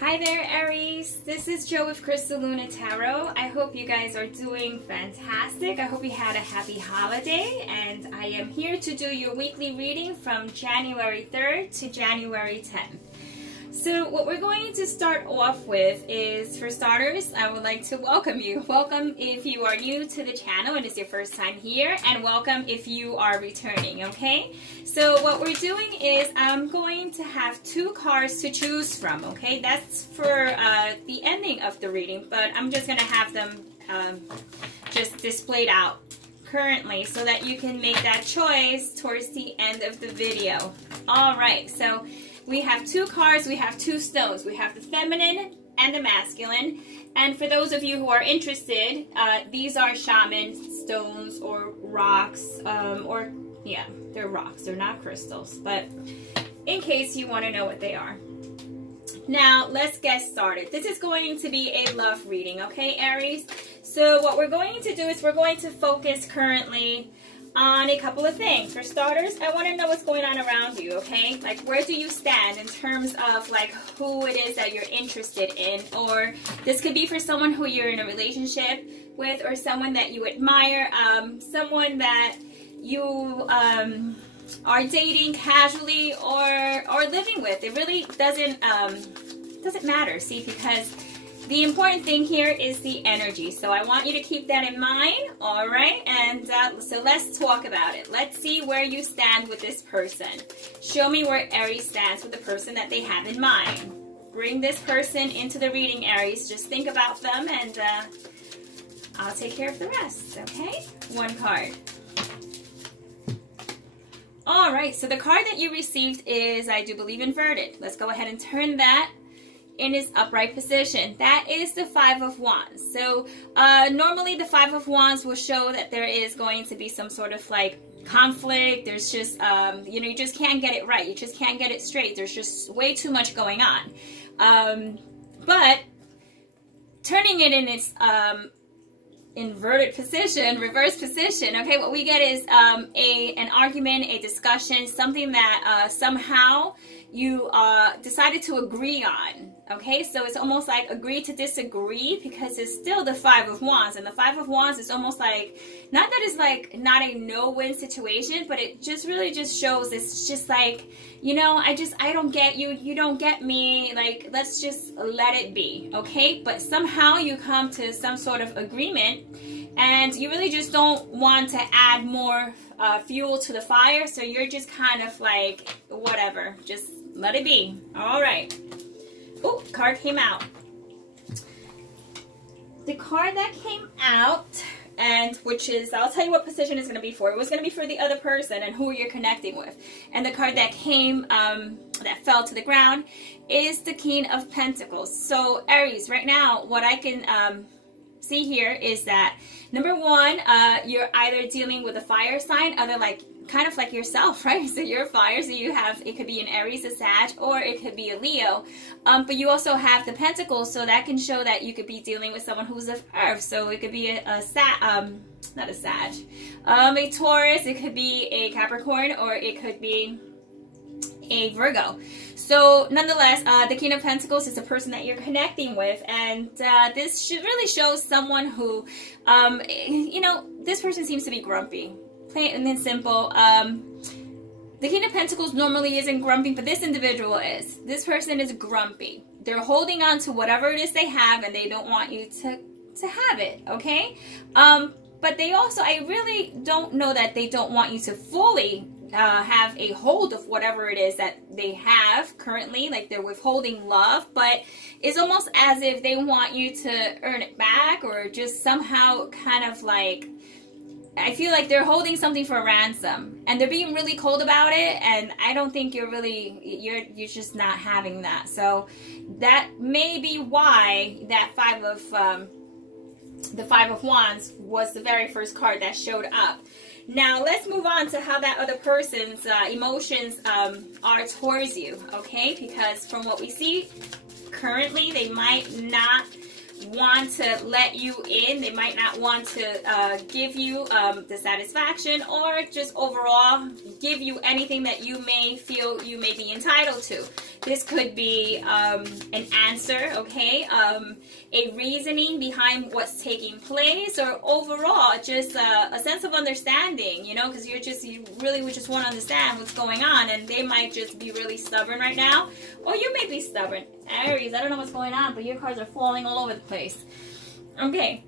Hi there, Aries. This is Jo with Crystal Luna Tarot. I hope you guys are doing fantastic. I hope you had a happy holiday, and I am here to do your weekly reading from January 3rd to January 10th. So what we're going to start off with is, for starters, I would like to welcome you. Welcome if you are new to the channel and it's your first time here, and welcome if you are returning, okay? So what we're doing is I'm going to have two cards to choose from, okay? That's for the ending of the reading, but I'm just going to have them just displayed out currently so that you can make that choice towards the end of the video. All right, so we have two cards, we have two stones. We have the feminine and the masculine. And for those of you who are interested, these are shaman stones or rocks, yeah, they're rocks, they're not crystals, but in case you want to know what they are. Now, let's get started. This is going to be a love reading, okay, Aries? So what we're going to do is we're going to focus currently on a couple of things. For starters, I want to know what's going on around you, okay? Like, where do you stand in terms of like who it is that you're interested in? Or this could be for someone who you're in a relationship with, or someone that you admire, someone that you are dating casually or living with. It really doesn't matter, see, because the important thing here is the energy. So I want you to keep that in mind, all right? And so let's talk about it. Let's see where you stand with this person. Show me where Aries stands with the person that they have in mind. Bring this person into the reading, Aries. Just think about them, and I'll take care of the rest, okay? One card. All right, so the card that you received is, I do believe, inverted. Let's go ahead and turn that in its upright position. That is the Five of Wands. So normally the Five of Wands will show that there is going to be some sort of like conflict. There's just, you know, you just can't get it right. You just can't get it straight. There's just way too much going on. But turning it in its inverted position, reverse position, okay, what we get is an argument, a discussion, something that somehow you decided to agree on. Okay, so it's almost like agree to disagree, because it's still the Five of Wands, and the Five of Wands is almost like, not that it's like not a no-win situation, but it just really just shows it's just like, you know, I don't get you, you don't get me, like, let's just let it be, okay? But somehow you come to some sort of agreement, and you really just don't want to add more fuel to the fire, so you're just kind of like, whatever, just let it be. All right. Oh, card came out. The card that came out, and which is, I'll tell you what position it's going to be for. It was going to be for the other person and who you're connecting with. And the card that came, that fell to the ground, is the King of Pentacles. So Aries, right now, what I can see here is that, number one, you're either dealing with a fire sign, other like, kind of like yourself, right? So you're fire, so you have, it could be an Aries, a Sag, or it could be a Leo. But you also have the Pentacles, so that can show that you could be dealing with someone who's of Earth. So it could be a not a Sag, a Taurus, it could be a Capricorn, or it could be a Virgo. So nonetheless, the King of Pentacles is the person that you're connecting with, and this really shows someone who, you know, this person seems to be grumpy. Plain and simple. The King of Pentacles normally isn't grumpy, but this individual is. This person is grumpy. They're holding on to whatever it is they have, and they don't want you to have it, okay? But they also, I really don't know that they don't want you to fully have a hold of whatever it is that they have currently, like they're withholding love, but it's almost as if they want you to earn it back, or just somehow kind of like, I feel like they're holding something for ransom, and they're being really cold about it, and I don't think you're really, you're just not having that. So that may be why that the Five of Wands was the very first card that showed up. Now let's move on to how that other person's emotions are towards you, okay? Because from what we see currently, they might not want to let you in. They might not want to give you the satisfaction, or just overall give you anything that you may feel you may be entitled to. This could be an answer, okay? A reasoning behind what's taking place, or overall just a sense of understanding, you know, because you really would just want to understand what's going on, and they might just be really stubborn right now, or you may be stubborn. Aries, I don't know what's going on, but your cards are falling all over the place. Okay.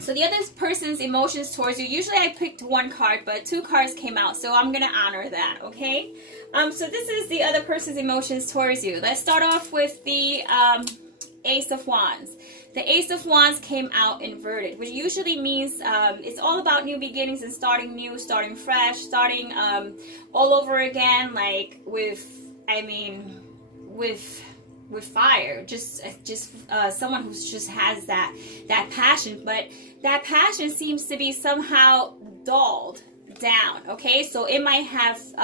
So the other person's emotions towards you, usually I picked one card, but two cards came out, so I'm going to honor that, okay? So this is the other person's emotions towards you. Let's start off with the Ace of Wands. The Ace of Wands came out inverted, which usually means it's all about new beginnings and starting new, starting fresh, starting all over again, like with fire, just someone who just has that passion, but that passion seems to be somehow dulled down, okay? So it might have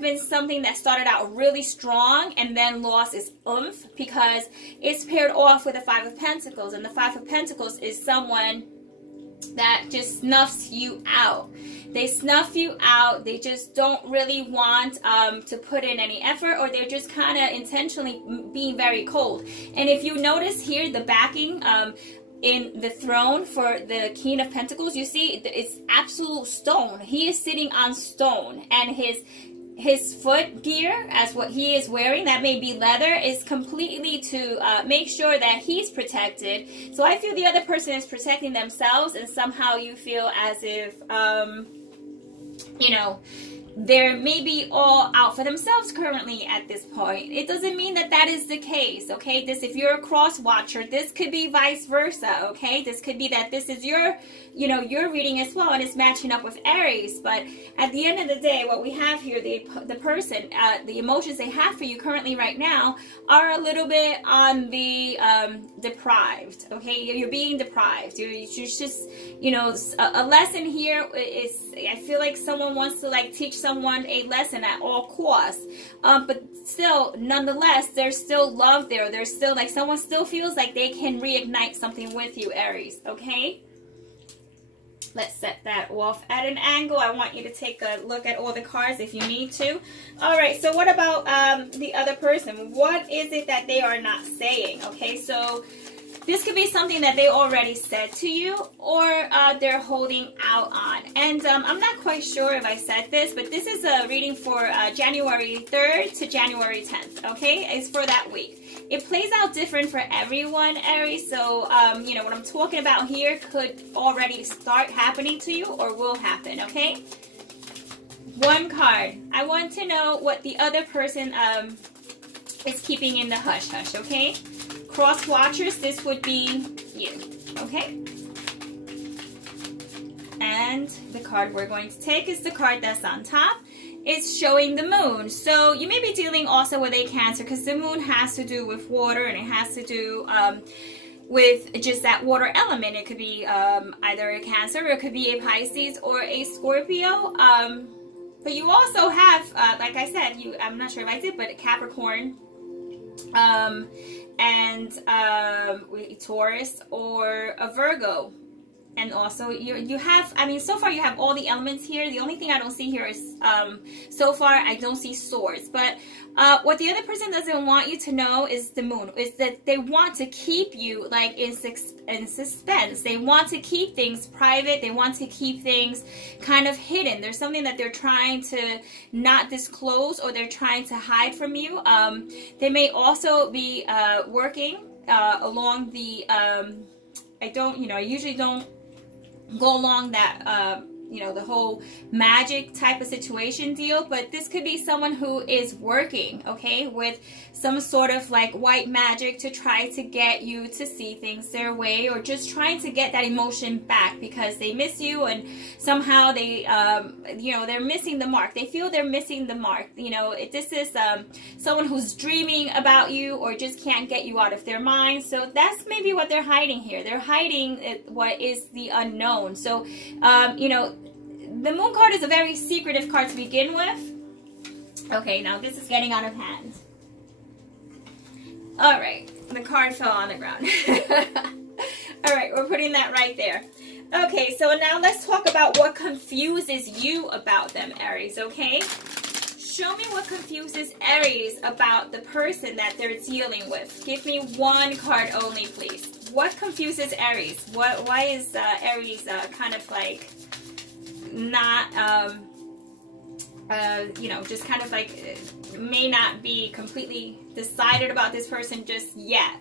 been something that started out really strong and then lost its oomph because it's paired off with the Five of Pentacles, and the Five of Pentacles is someone that just snuffs you out. They snuff you out. They just don't really want to put in any effort, or they're just kind of intentionally being very cold. And if you notice here, the backing in the throne for the King of Pentacles, you see it's absolute stone. He is sitting on stone, and his foot gear, as what he is wearing, that may be leather, is completely to make sure that he's protected. So I feel the other person is protecting themselves, and somehow you feel as if, you know, they're maybe all out for themselves currently at this point. It doesn't mean that that is the case, okay? This, if you're a cross watcher, this could be vice versa, okay? This could be that this is your, you know, your reading as well, and it's matching up with Aries. But at the end of the day, what we have here, the person, the emotions they have for you currently right now are a little bit on the deprived, okay? You're being deprived. You're just, you know, a lesson here is, I feel like someone wants to like teach someone a lesson at all costs, but still, nonetheless, there's still love there. There's still like someone still feels like they can reignite something with you, Aries, okay? Let's set that off at an angle. I want you to take a look at all the cards if you need to. All right, so what about the other person? What is it that they are not saying? Okay, so this could be something that they already said to you, or they're holding out on. And I'm not quite sure if I said this, but this is a reading for January 3rd to January 10th, okay? It's for that week. It plays out different for everyone, Aries, so, you know, what I'm talking about here could already start happening to you or will happen, okay? One card. I want to know what the other person is keeping in the hush-hush, okay? Cross watchers, this would be you, okay? And the card we're going to take is the card that's on top. It's showing the moon. So you may be dealing also with a Cancer, because the moon has to do with water, and it has to do with just that water element. It could be either a Cancer, or it could be a Pisces or a Scorpio. But you also have, like I said, I'm not sure if I did, but a Capricorn, and Taurus, or a Virgo. And also you have, I mean, so far you have all the elements here. The only thing I don't see here is, so far I don't see swords. But what the other person doesn't want you to know is the moon. Is that they want to keep you like in suspense. They want to keep things private. They want to keep things kind of hidden. There's something that they're trying to not disclose, or they're trying to hide from you. They may also be working along the, I usually don't go along that, the whole magic type of situation deal, but this could be someone who is working, okay, with some sort of like white magic to try to get you to see things their way, or just trying to get that emotion back because they miss you, and somehow they, they're missing the mark. They feel they're missing the mark. This is someone who's dreaming about you, or just can't get you out of their mind. So that's maybe what they're hiding here. They're hiding what is the unknown. So, the moon card is a very secretive card to begin with. Okay, now this is getting out of hand. All right, the card fell on the ground. All right, we're putting that right there. Okay, so now let's talk about what confuses you about them, Aries, okay? Show me what confuses Aries about the person that they're dealing with. Give me one card only, please. What confuses Aries? Why is Aries kind of like not, you know, just kind of like may not be completely decided about this person just yet?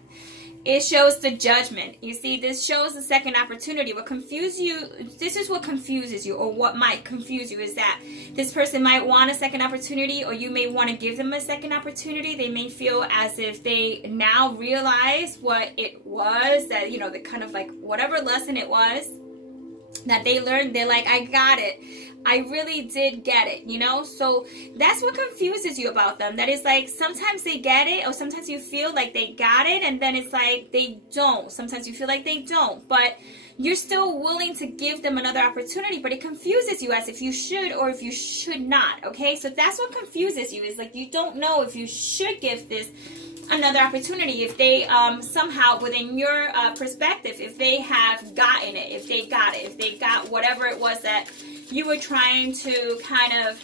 It shows the Judgment. You see, this shows the second opportunity. What confuses you, this is what confuses you, or what might confuse you, is that this person might want a second opportunity, or you may want to give them a second opportunity. They may feel as if they now realize what it was, that, you know, the kind of like whatever lesson it was that they learned, they're like, I got it. I really did get it, you know? So that's what confuses you about them. That is like, sometimes they get it, or sometimes you feel like they got it, and then it's like they don't. Sometimes you feel like they don't, but you're still willing to give them another opportunity, but it confuses you as if you should or if you should not, okay? So that's what confuses you, is like you don't know if you should give this another opportunity, if they somehow within your perspective, if they have gotten it, if they got it, if they got whatever it was that you were trying to kind of,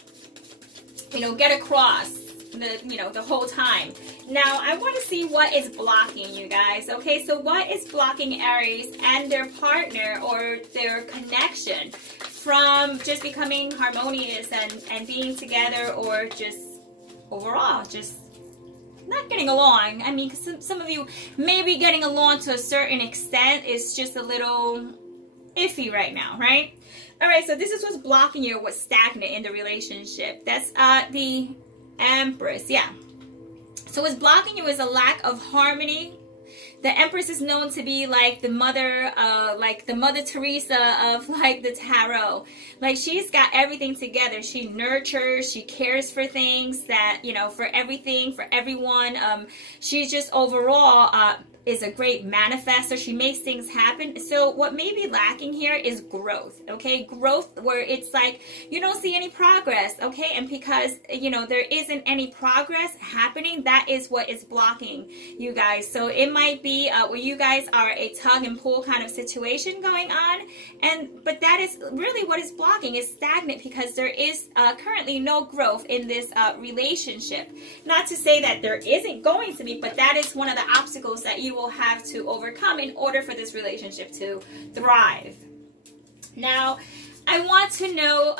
you know, get across the, you know, the whole time. Now, I want to see what is blocking you guys, okay? So what is blocking Aries and their partner or their connection from just becoming harmonious and being together, or just overall, just not getting along? I mean, some of you may be getting along to a certain extent. It's just a little iffy right now, right? All right, so this is what's blocking you, what's stagnant in the relationship. That's the Empress, yeah. So what's blocking you is a lack of harmony. The Empress is known to be like the mother Teresa of like the tarot. Like, she's got everything together. She nurtures, she cares for things, that, you know, for everything, for everyone. She's just overall is a great manifester. She makes things happen. So what may be lacking here is growth, okay? Growth where it's like you don't see any progress, okay? And because, you know, there isn't any progress happening, that is what is blocking you guys. So it might be where you guys are a tug and pull kind of situation going on, but that is really what is blocking. Is stagnant because there is currently no growth in this relationship. Not to say that there isn't going to be, but that is one of the obstacles that you will have to overcome in order for this relationship to thrive. Now, I want to know,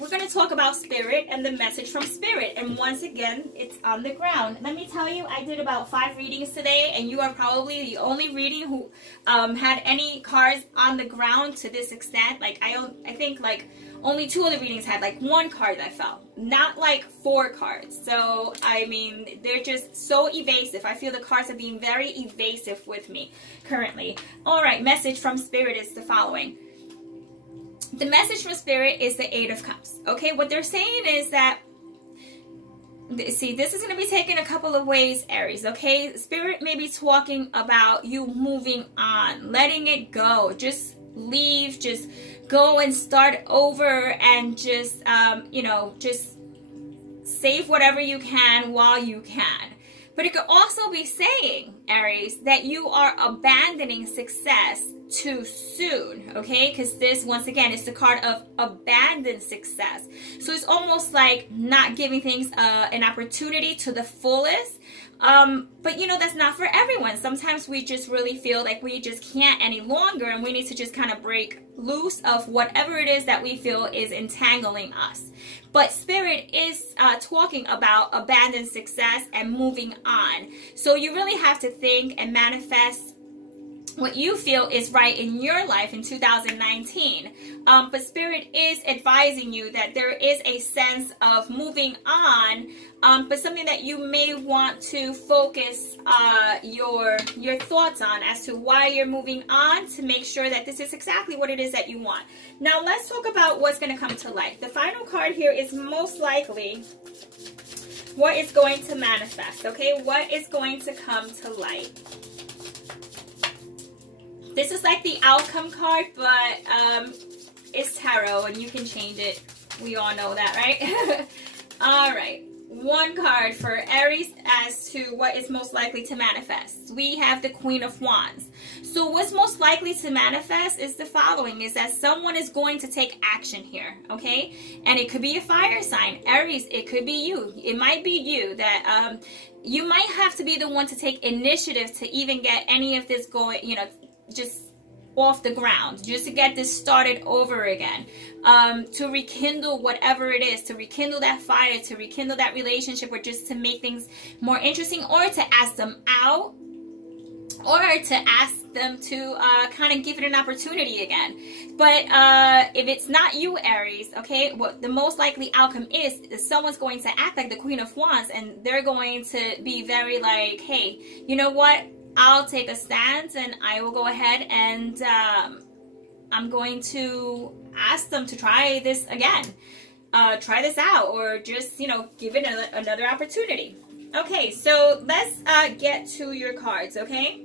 we're going to talk about Spirit and the message from Spirit. And once again, it's on the ground. Let me tell you, I did about 5 readings today, and you are probably the only reading who had any cards on the ground to this extent. Like, I think like only 2 of the readings had like 1 card that fell, not like 4 cards. So, I mean, they're just so evasive. I feel the cards are being very evasive with me currently. All right, message from Spirit is the following. The message from Spirit is the 8 of Cups. Okay, what they're saying is that, see, this is going to be taken a couple of ways, Aries, okay? Spirit may be talking about you moving on, letting it go, just leave, just go and start over, and just, you know, just save whatever you can while you can. But it could also be saying, Aries, that you are abandoning success too soon, okay? Because this, once again, is the card of abandoned success. So it's almost like not giving things an opportunity to the fullest. But, you know, that's not for everyone. Sometimes we just really feel like we just can't any longer, and we need to just kind of break loose of whatever it is that we feel is entangling us. But Spirit is talking about abandoned success and moving on. So you really have to think and manifest what you feel is right in your life in 2019. But Spirit is advising you that there is a sense of moving on, but something that you may want to focus your thoughts on as to why you're moving on, to make sure that this is exactly what it is that you want. Now let's talk about what's going to come to light. The final card here is most likely what is going to manifest, okay? What is going to come to light? This is like the outcome card, but it's tarot and you can change it. We all know that, right? All right. one card for Aries as to what is most likely to manifest. We have the Queen of Wands. So what's most likely to manifest is the following, is that someone is going to take action here, okay? And it could be a fire sign. Aries, it could be you. It might be you that you might have to be the one to take initiative to even get any of this going, you know, just off the ground, just to get this started over again, to rekindle whatever it is, to rekindle that fire, to rekindle that relationship, or just to make things more interesting, or to ask them out, or to ask them to kind of give it an opportunity again. But if it's not you, Aries, okay, what the most likely outcome is someone's going to act like the Queen of Wands, and they're going to be very like, hey, you know what, I'll take a stance and I will go ahead and I'm going to ask them to try this again, try this out, or just, you know, give it another opportunity. Okay, so let's get to your cards, okay?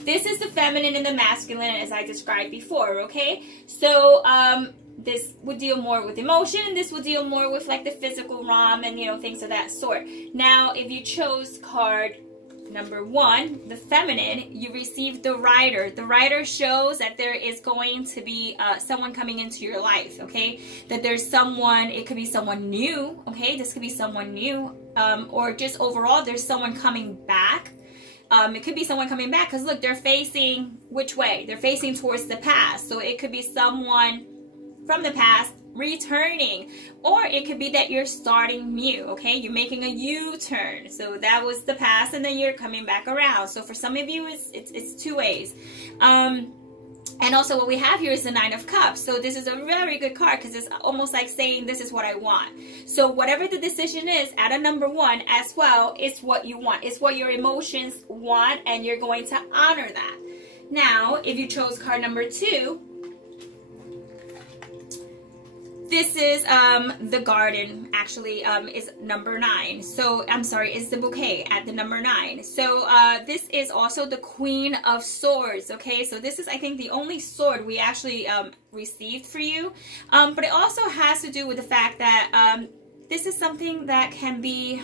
This is the feminine and the masculine, as I described before, okay? So this would deal more with emotion. This would deal more with like the physical realm and, you know, things of that sort. Now, if you chose card number 1, the feminine, you received the Rider. The Rider shows that there is going to be someone coming into your life, okay? That there's someone, it could be someone new, okay? This could be someone new, or just overall, there's someone coming back. It could be someone coming back because look, they're facing which way? They're facing towards the past. So it could be someone from the past returning, or it could be that you're starting new, okay? You're making a U-turn. So that was the past, and then you're coming back around. So for some of you, it's two ways. And also what we have here is the 9 of Cups. So this is a very good card because it's almost like saying this is what I want. So whatever the decision is at a number 1 as well, it's what you want. It's what your emotions want, and you're going to honor that. Now, if you chose card number 2, this is the garden, actually, is number 9. So, I'm sorry, it's the bouquet at the number 9. So, this is also the Queen of Swords, okay? So, this is, I think, the only sword we actually received for you. But it also has to do with the fact that this is something that can be,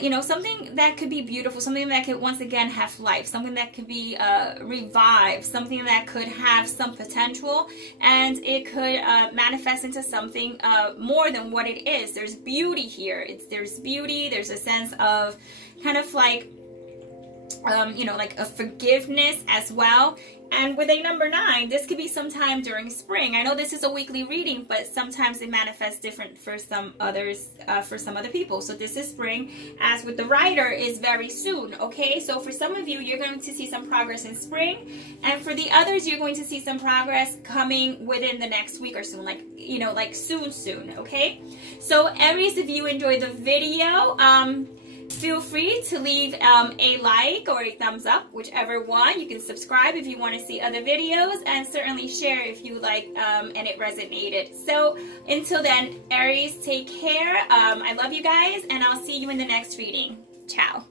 you know, something that could be beautiful, something that could once again have life, something that could be revived, something that could have some potential, and it could manifest into something more than what it is. There's beauty here. There's beauty. There's a sense of kind of like, you know, like a forgiveness as well. And with a number 9, this could be sometime during spring. I know this is a weekly reading, but sometimes it manifests different for some others, for some other people. So this is spring, as with the Rider is very soon, okay? So for some of you, you're going to see some progress in spring. And for the others, you're going to see some progress coming within the next week or soon, like, you know, like soon, okay? So Aries, if you enjoyed the video, feel free to leave a like or a thumbs up, whichever one. You can subscribe if you want to see other videos, and certainly share if you like and it resonated. So until then, Aries, take care. I love you guys, and I'll see you in the next reading. Ciao.